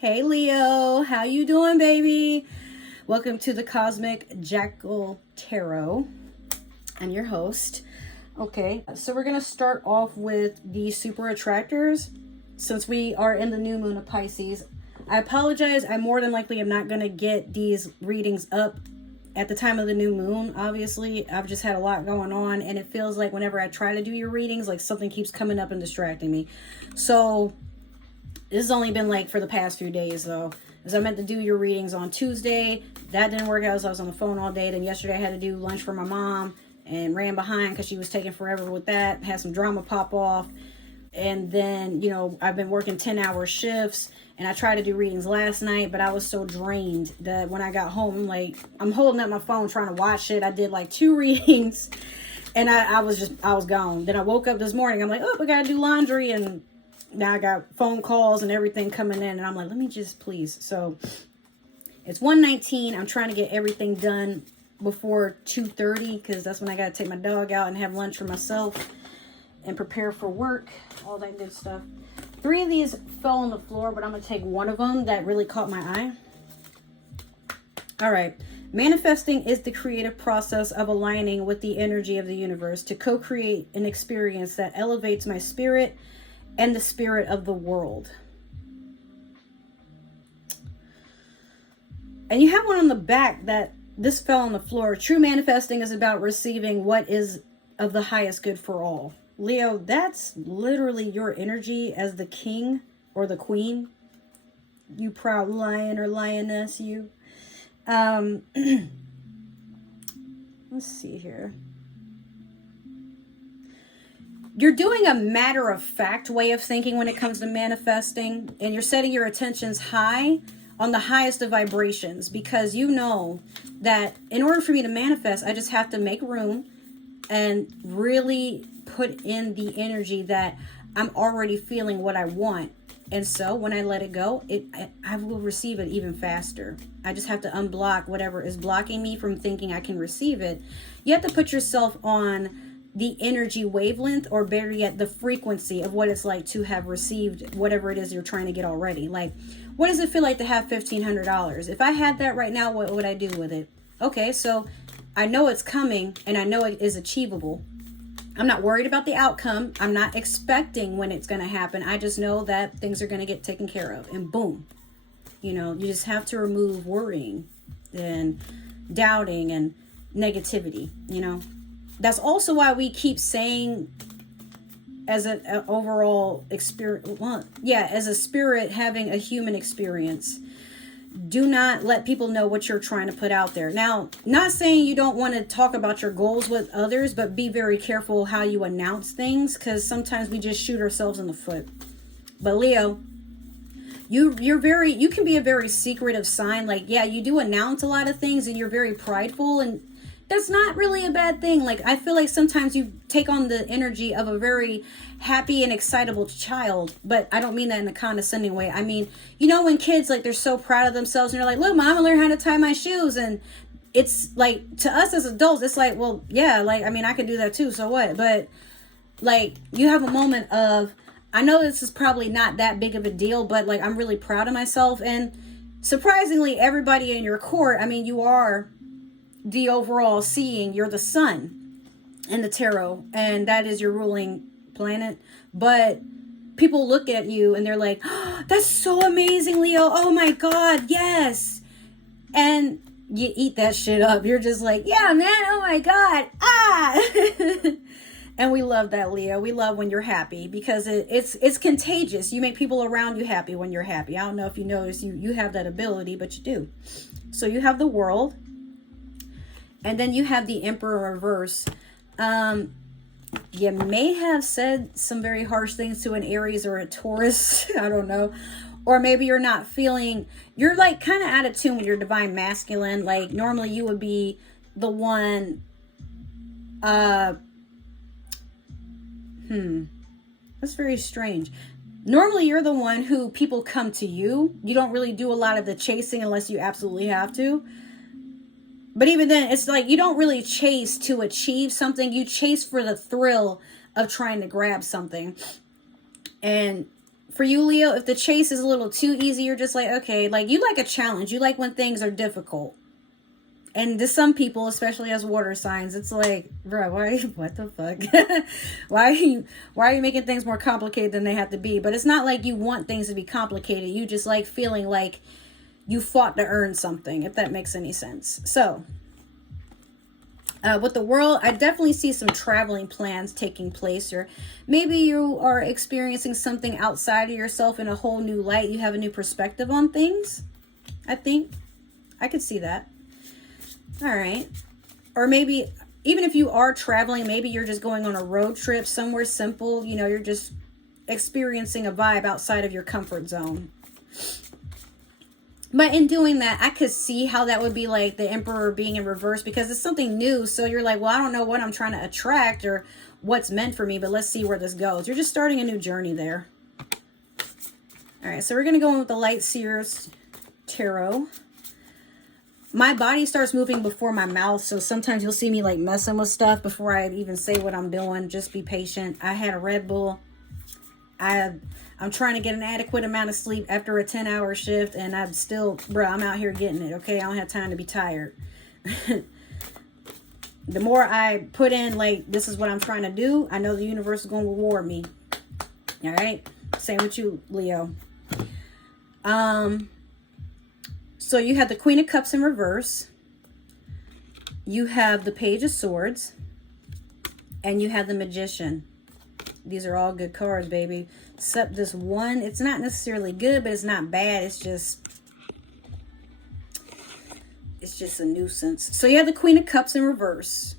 Hey Leo, how you doing, baby? Welcome to the Cosmic Jackal Tarot. I'm your host. Okay, so we're going to start off with the super attractors. Since we are in the new moon of Pisces, I apologize. I more than likely am not going to get these readings up at the time of the new moon. Obviously, I've just had a lot going on, and it feels like whenever I try to do your readings, like something keeps coming up and distracting me. So this has only been like for the past few days though, as I meant to do your readings on Tuesday. That didn't work out, so I was on the phone all day. Then yesterday I had to do lunch for my mom and ran behind because she was taking forever with that. Had some drama pop off. And then, I've been working 10-hour shifts, and I tried to do readings last night, but I was so drained that when I got home, I'm holding up my phone trying to watch it. I did like 2 readings, and I was gone. Then I woke up this morning. I'm like, oh, we got to do laundry, and now I got phone calls and everything coming in, and I'm like, let me just please. So it's 1:19. I'm trying to get everything done before 2:30 because that's when I got to take my dog out and have lunch for myself and prepare for work, all that good stuff. 3 of these fell on the floor, but I'm going to take one of them that really caught my eye. All right. Manifesting is the creative process of aligning with the energy of the universe to co-create an experience that elevates my spirit and the spirit of the world. And you have one on the back that this fell on the floor. True manifesting is about receiving what is of the highest good for all. Leo, that's literally your energy as the king or the queen. You proud lion or lioness, you. Let's see here. You're doing a matter-of-fact way of thinking when it comes to manifesting, and you're setting your attentions high on the highest of vibrations, because you know that in order for me to manifest, I just have to make room and really put in the energy that I'm already feeling what I want. And so when I let it go, I will receive it even faster. I just have to unblock whatever is blocking me from thinking I can receive it. You have to put yourself on the energy wavelength, or better yet, the frequency of what it's like to have received whatever it is you're trying to get already. Like, what does it feel like to have $1,500? If I had that right now, what would I do with it? Okay, so I know it's coming and I know it is achievable. I'm not worried about the outcome. I'm not expecting when it's going to happen. I just know that things are going to get taken care of, and boom. You just have to remove worrying and doubting and negativity, That's also why we keep saying, as an overall experience, as a spirit having a human experience, do not let people know what you're trying to put out there. Now, not saying you don't want to talk about your goals with others, but be very careful how you announce things, because sometimes we just shoot ourselves in the foot. But Leo, you can be a very secretive sign. You do announce a lot of things, and you're very prideful, and that's not really a bad thing. I feel like sometimes you take on the energy of a very happy and excitable child, but I don't mean that in a condescending way. I mean, when kids, they're so proud of themselves, and they're like, look, Mom, I learned how to tie my shoes. And it's to us as adults, it's well, yeah, I can do that too. So what? But you have a moment of, I know this is probably not that big of a deal, but I'm really proud of myself. And surprisingly, everybody in your court, you are the overall seeing, you're the sun in the tarot, and that is your ruling planet. But people look at you and they're like, oh, that's so amazing, Leo. Oh my God, yes. And you eat that shit up. You're just like, yeah, man. Oh my God. Ah. And we love that, Leo. We love when you're happy, because it's contagious. You make people around you happy when you're happy. I don't know if you notice, you have that ability, but you do. So you have the World. And then you have the Emperor reverse. You may have said some very harsh things to an Aries or a Taurus. I don't know. Or maybe you're not feeling, you're kind of out of tune with your divine masculine. Normally you would be the one, that's very strange. Normally you're the one who people come to you. You don't really do a lot of the chasing unless you absolutely have to. But even then, it's you don't really chase to achieve something. You chase for the thrill of trying to grab something. And For you, Leo, if the chase is a little too easy, you're just like, okay, like you like a challenge. You like when things are difficult. And to some people, especially as water signs, it's like, bro, what the fuck? why are you making things more complicated than they have to be? But it's not like you want things to be complicated. You just like feeling like you fought to earn something, if that makes any sense. So, with the world, I definitely see some traveling plans taking place, or maybe you are experiencing something outside of yourself in a whole new light. You have a new perspective on things. I think I could see that. All right. Or maybe even if you are traveling, maybe you're just going on a road trip somewhere simple. You know, you're just experiencing a vibe outside of your comfort zone. But in doing that, I could see how that would be like the Emperor being in reverse, because it's something new. So you're like, well, I don't know what I'm trying to attract or what's meant for me, but let's see where this goes. You're just starting a new journey there. All right. So we're going to go in with the Light Seers Tarot. My body starts moving before my mouth, so sometimes you'll see me like messing with stuff before I even say what I'm doing. Just be patient. I had a Red Bull. I'm trying to get an adequate amount of sleep after a 10-hour shift, and I'm still, I'm out here getting it, okay? I don't have time to be tired. The more I put in, like, this is what I'm trying to do, I know the universe is going to reward me. All right? Same with you, Leo. So you have the Queen of Cups in reverse. You have the Page of Swords. And you have the Magician. These are all good cards, baby. Except this one. It's not necessarily good, but it's not bad. It's just a nuisance. So you have the Queen of Cups in reverse.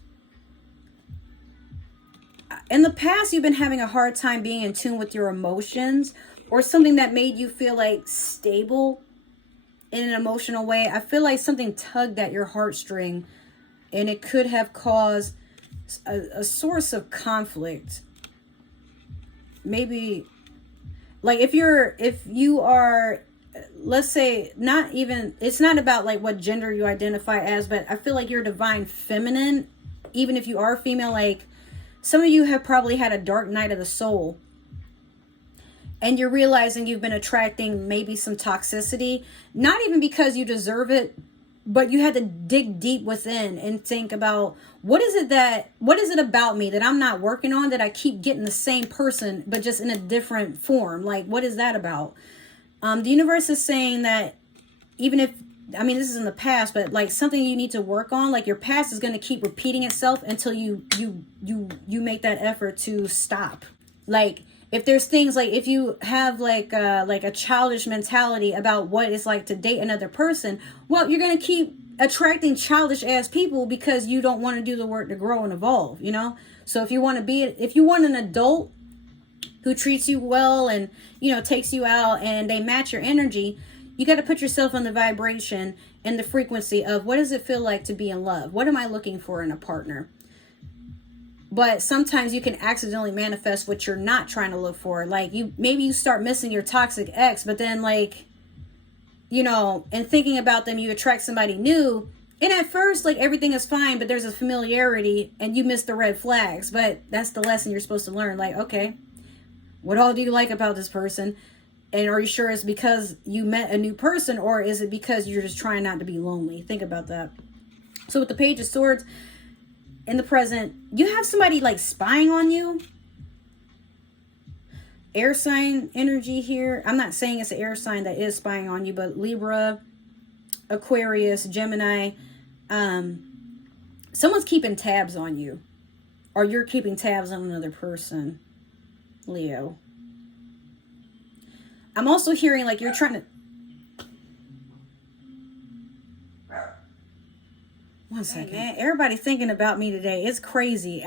In the past, you've been having a hard time being in tune with your emotions, or something that made you feel like stable in an emotional way. I feel like something tugged at your heartstring, and it could have caused a source of conflict. Maybe like if you are, let's say, not even, it's not about like what gender you identify as, but I feel like you're divine feminine, even if you are female. Like some of you have probably had a dark night of the soul, and you're realizing you've been attracting maybe some toxicity, not even because you deserve it, but you had to dig deep within and think about, what is it about me that I'm not working on, that I keep getting the same person, but just in a different form? Like, what is that about? The universe is saying that even if, this is in the past, but like something you need to work on, like your past is going to keep repeating itself until you make that effort to stop. Like, if there's things like, if you have like a childish mentality about what it's like to date another person, well, you're going to keep attracting childish ass people because you don't want to do the work to grow and evolve, you know? So if you want an adult who treats you well and, takes you out and they match your energy, you got to put yourself on the vibration and the frequency of, what does it feel like to be in love? What am I looking for in a partner? But sometimes you can accidentally manifest what you're not trying to look for. Like maybe you start missing your toxic ex, but then like, and thinking about them, you attract somebody new. And at first, like everything is fine, but there's a familiarity and you miss the red flags. But that's the lesson you're supposed to learn. Like, okay, what all do you like about this person? And are you sure it's because you met a new person, or is it because you're just trying not to be lonely? Think about that. So with the Page of Swords, in the present, you have somebody like spying on you. Air sign energy here. I'm not saying it's an air sign that is spying on you, but Libra, Aquarius, Gemini, someone's keeping tabs on you, or you're keeping tabs on another person, Leo. I'm also hearing like you're trying to... One second. Hey, man, everybody thinking about me today. It's crazy.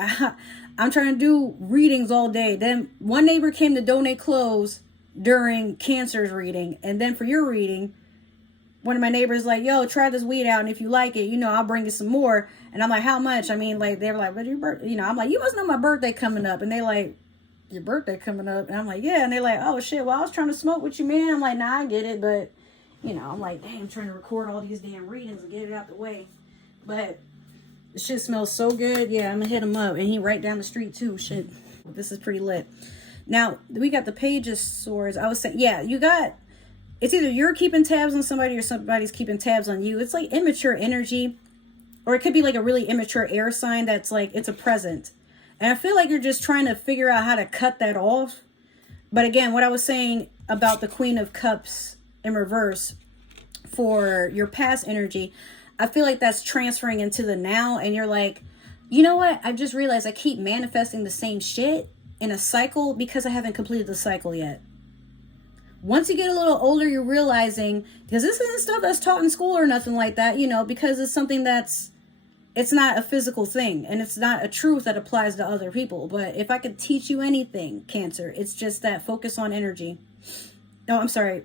I'm trying to do readings all day. Then one neighbor came to donate clothes during Cancer's reading. And then for your reading, one of my neighbors like, yo, try this weed out. And if you like it, I'll bring you some more. And I'm like, how much? Like, they were like, what's your birthday? I'm like, you must know my birthday coming up. And they like, your birthday coming up? And I'm like, yeah. And they like, oh shit, well, I was trying to smoke with you, man. I'm like, nah, I get it. But, I'm like, dang, I'm trying to record all these damn readings and get it out the way. But the shit smells so good. Yeah, I'm gonna hit him up. And he right down the street too. Shit. This is pretty lit. Now, we got the Page of Swords. I was saying, yeah, you got, it's either you're keeping tabs on somebody or somebody's keeping tabs on you. It's like immature energy, or it could be like a really immature air sign that's like, it's a present. And I feel like you're just trying to figure out how to cut that off. But again, what I was saying about the Queen of Cups in reverse for your past energy, I feel like that's transferring into the now. And you're like, you know what? I just realized I keep manifesting the same shit in a cycle because I haven't completed the cycle yet. Once you get a little older, you're realizing, because this isn't stuff that's taught in school or nothing like that, you know, because it's something that's, it's not a physical thing, and it's not a truth that applies to other people. But if I could teach you anything, Cancer, it's just that focus on energy. No, I'm sorry.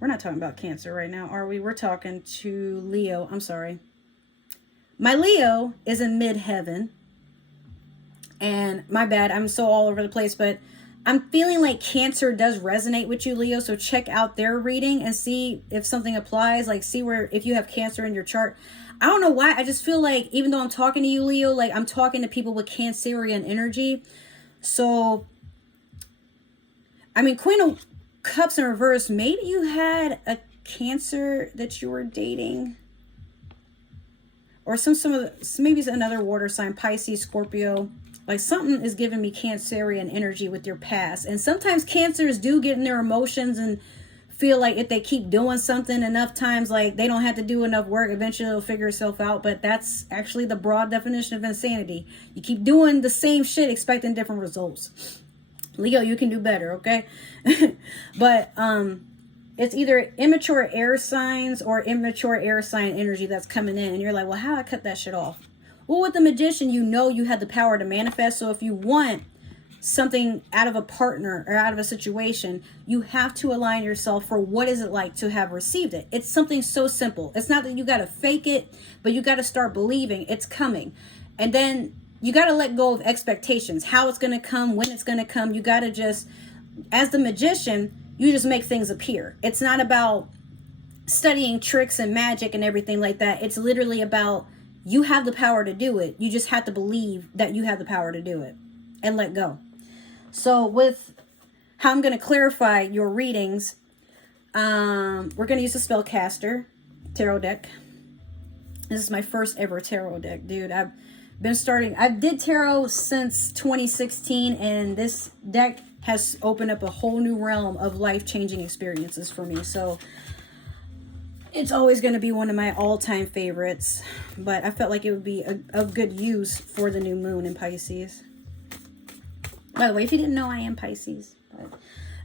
We're not talking about Cancer right now, are we? We're talking to Leo. I'm sorry. My Leo is in midheaven. And my bad, I'm so all over the place, but I'm feeling like Cancer does resonate with you, Leo. So check out their reading and see if something applies. Like, see where, if you have Cancer in your chart. I don't know why. I just feel like, even though I'm talking to you, Leo, like I'm talking to people with Cancerian energy. So, I mean, Queen of Cups in reverse, maybe you had a Cancer that you were dating. Or maybe it's another water sign, Pisces, Scorpio. Like something is giving me Cancerian energy with your past. And sometimes Cancers do get in their emotions and feel like if they keep doing something enough times, like they don't have to do enough work, eventually it'll figure itself out. But that's actually the broad definition of insanity. You keep doing the same shit expecting different results. Leo, you can do better, okay? But it's either immature air signs or immature air sign energy that's coming in, and you're like, well, how do I cut that shit off? Well, with the Magician, you know you have the power to manifest. So if you want something out of a partner or out of a situation, you have to align yourself for what is it like to have received it. It's something so simple. It's not that you got to fake it, but you got to start believing it's coming. And then you got to let go of expectations, how it's going to come, when it's going to come. You got to just, as the Magician, you just make things appear. It's not about studying tricks and magic and everything like that. It's literally about, you have the power to do it. You just have to believe that you have the power to do it and let go. So with how I'm going to clarify your readings, we're going to use the Spellcaster tarot deck. This is my first ever tarot deck, dude. I did tarot since 2016, and this deck has opened up a whole new realm of life-changing experiences for me. So it's always going to be one of my all-time favorites, but I felt like it would be of good use for the new moon in Pisces. By the way, if you didn't know, I am Pisces. But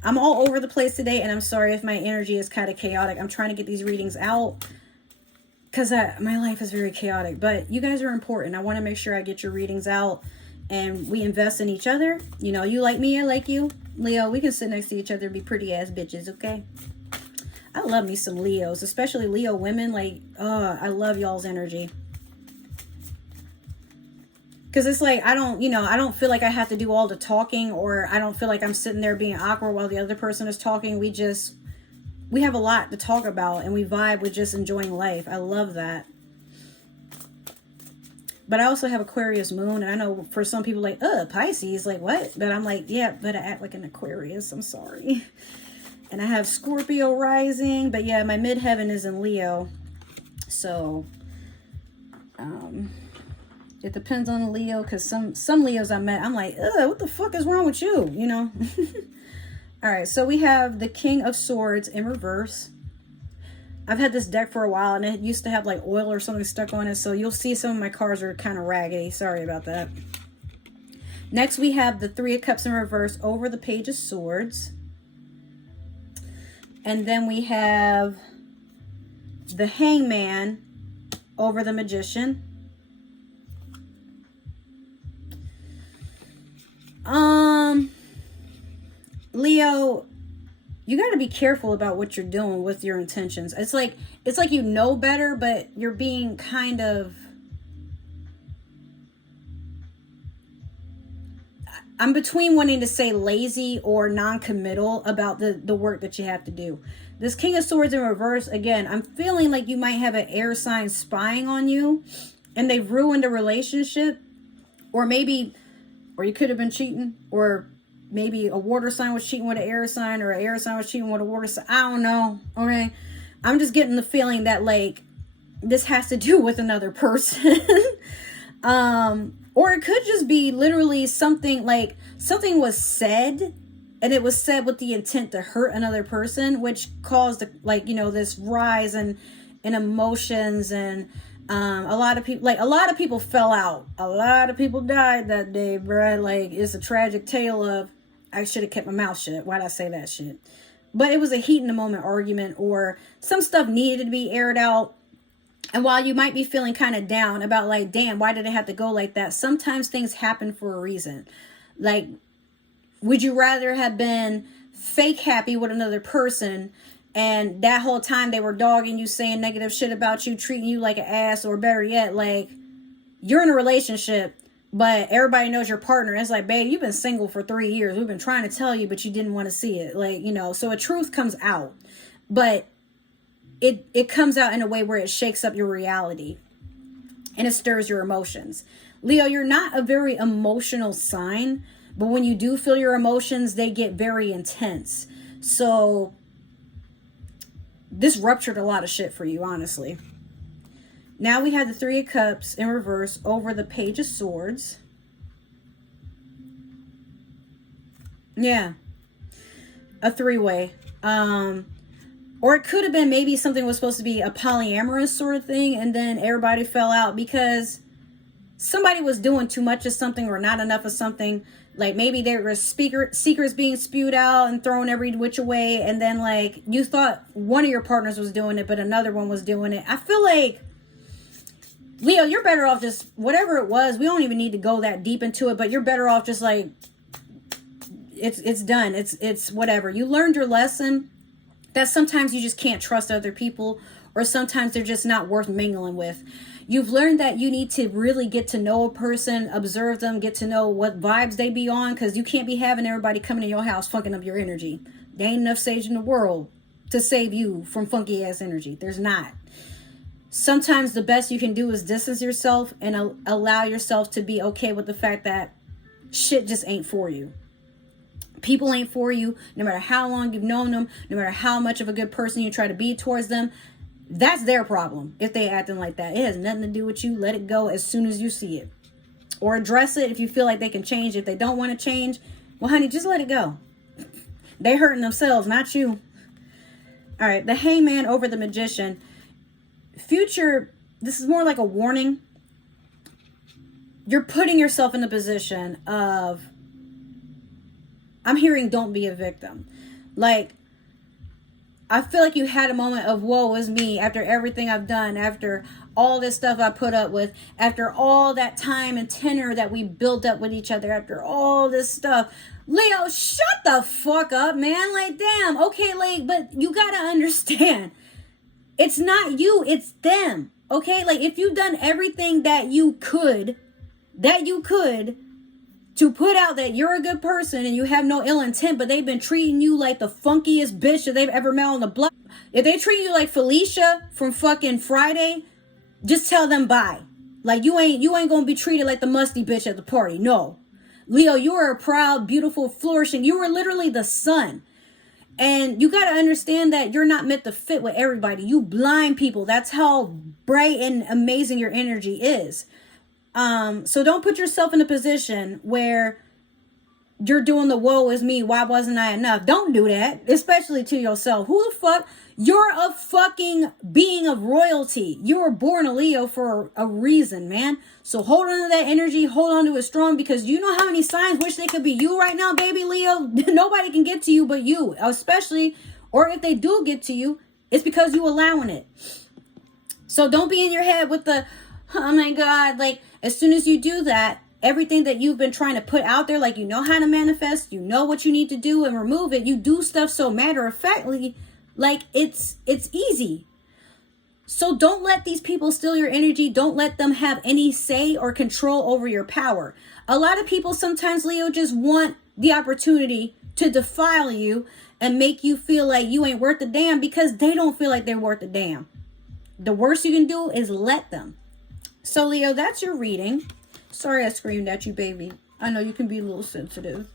I'm all over the place today, and I'm sorry if my energy is kind of chaotic. I'm trying to get these readings out because my life is very chaotic, but you guys are important. I want to make sure I get your readings out, and we invest in each other. You know, you like me, I like you. Leo, we can sit next to each other and be pretty-ass bitches, okay? I love me some Leos, especially Leo women. Like, I love y'all's energy. Because it's like, I don't feel like I have to do all the talking, or I don't feel like I'm sitting there being awkward while the other person is talking. We have a lot to talk about, and we vibe with just enjoying life. I love that. But I also have Aquarius moon, and I know for some people like, Pisces, like what? But I'm like, yeah, but I act like an Aquarius. I'm sorry. And I have Scorpio rising, but yeah, my midheaven is in Leo. So, it depends on the Leo, because some Leos I met, I'm like, what the fuck is wrong with you? You know? All right, so we have the King of Swords in reverse. I've had this deck for a while, and it used to have like oil or something stuck on it, so you'll see some of my cards are kind of raggedy. Sorry about that. Next, we have the Three of Cups in reverse over the Page of Swords. And then we have the Hangman over the Magician. Leo, you got to be careful about what you're doing with your intentions. It's like you know better, but you're being kind of, I'm between wanting to say lazy or non-committal about the work that you have to do. This King of Swords in reverse, again, I'm feeling like you might have an air sign spying on you, and they've ruined a relationship, or you could have been cheating, or maybe a water sign was cheating with an air sign, or an air sign was cheating with a water sign. I don't know. Okay. I'm just getting the feeling that like this has to do with another person. Or it could just be literally something like something was said, and it was said with the intent to hurt another person, which caused like, you know, this rise in emotions. And a lot of people fell out. A lot of people died that day, bruh. Like, it's a tragic tale of, I should have kept my mouth shut. Why'd I say that shit? But it was a heat in the moment argument, or some stuff needed to be aired out. And while you might be feeling kind of down about like, damn, why did it have to go like that? Sometimes things happen for a reason. Like, would you rather have been fake happy with another person, and that whole time they were dogging you, saying negative shit about you, treating you like an ass, or better yet, like, you're in a relationship, but everybody knows your partner. It's like, babe, you've been single for 3 years. We've been trying to tell you, but you didn't want to see it. Like, you know, so a truth comes out, but it comes out in a way where it shakes up your reality and it stirs your emotions. Leo, you're not a very emotional sign, but when you do feel your emotions, they get very intense. So this ruptured a lot of shit for you, honestly. Now we have the Three of Cups in reverse over the Page of Swords. Yeah. A three-way. Or it could have been maybe something was supposed to be a polyamorous sort of thing, and then everybody fell out because somebody was doing too much of something or not enough of something. Like, maybe there were secrets being spewed out and thrown every which way, and then like you thought one of your partners was doing it, but another one was doing it. I feel like, Leo, you're better off just, whatever it was, we don't even need to go that deep into it, but you're better off just like, it's done. It's whatever. You learned your lesson. That sometimes you just can't trust other people, or sometimes they're just not worth mingling with. You've learned that you need to really get to know a person, observe them, get to know what vibes they be on, because you can't be having everybody coming to your house funking up your energy. There ain't enough sage in the world to save you from funky ass energy. There's not. Sometimes the best you can do is distance yourself and allow yourself to be okay with the fact that shit just ain't for you. People ain't for you, no matter how long you've known them, no matter how much of a good person you try to be towards them. That's their problem if they acting like that. It has nothing to do with you. Let it go as soon as you see it. Or address it if you feel like they can change. If they don't want to change, well, honey, just let it go. They hurting themselves, not you. All right, the Hangman over the Magician. Future, this is more like a warning. You're putting yourself in a position of, I'm hearing don't be a victim. Like, I feel like you had a moment of woe is me after everything I've done, after all this stuff I put up with, after all that time and tenor that we built up with each other, after all this stuff. Leo, shut the fuck up, man. Like, damn. Okay, like, but you gotta understand, it's not you, it's them. Okay? Like, if you've done everything that you could to put out that you're a good person and you have no ill intent, but they've been treating you like the funkiest bitch that they've ever met on the block. If they treat you like Felicia from fucking Friday, just tell them bye. Like, you ain't gonna be treated like the musty bitch at the party. No. Leo, you are a proud, beautiful, flourishing. You were literally the sun. And you got to understand that you're not meant to fit with everybody. You blind people. That's how bright and amazing your energy is. So don't put yourself in a position where you're doing the woe is me, why wasn't I enough? Don't do that, especially to yourself. Who the fuck? You're a fucking being of royalty. You were born a Leo for a reason, man. So hold on to that energy, hold on to it strong, because you know how many signs wish they could be you right now, baby Leo? Nobody can get to you but you, especially, or if they do get to you, it's because you allowing it. So don't be in your head with the, oh my God, like, as soon as you do that, everything that you've been trying to put out there, like, you know how to manifest, you know what you need to do and remove it. You do stuff so matter-of-factly, like it's easy. So don't let these people steal your energy. Don't let them have any say or control over your power. A lot of people sometimes, Leo, just want the opportunity to defile you and make you feel like you ain't worth a damn because they don't feel like they're worth a damn. The worst you can do is let them. So, Leo, that's your reading. Sorry I screamed at you, baby. I know you can be a little sensitive.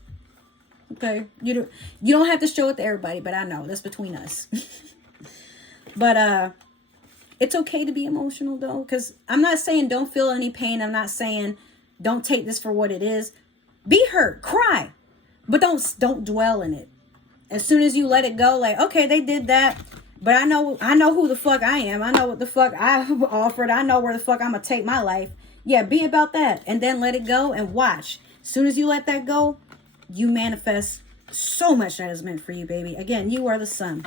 Okay, you don't have to show it to everybody, but I know that's between us. But it's okay to be emotional though, because I'm not saying don't feel any pain. I'm not saying don't take this for what it is. Be hurt, cry, but don't dwell in it. As soon as you let it go, like, okay, they did that, but I know who the fuck I am. I know what the fuck I offered. I know where the fuck I'm gonna take my life. Yeah, be about that, and then let it go and watch. As soon as you let that go, you manifest so much that is meant for you, baby. Again, you are the sun.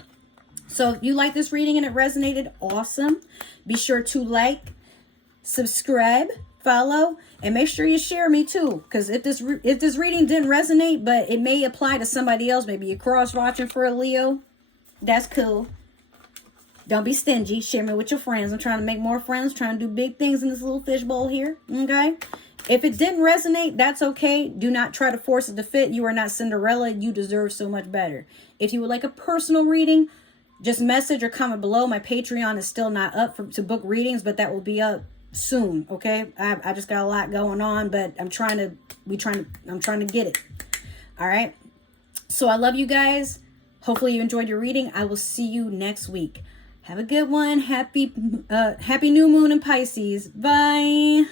So if you like this reading and it resonated, awesome. Be sure to like, subscribe, follow, and make sure you share me too. Because if this reading didn't resonate, but it may apply to somebody else, maybe you're cross-watching for a Leo, that's cool. Don't be stingy. Share me with your friends. I'm trying to make more friends, trying to do big things in this little fishbowl here. Okay? If it didn't resonate, that's okay. Do not try to force it to fit. You are not Cinderella. You deserve so much better. If you would like a personal reading, just message or comment below. My Patreon is still not up to book readings, but that will be up soon. Okay? I just got a lot going on, but I'm trying to get it. All right? So I love you guys. Hopefully you enjoyed your reading. I will see you next week. Have a good one. Happy new moon in Pisces. Bye.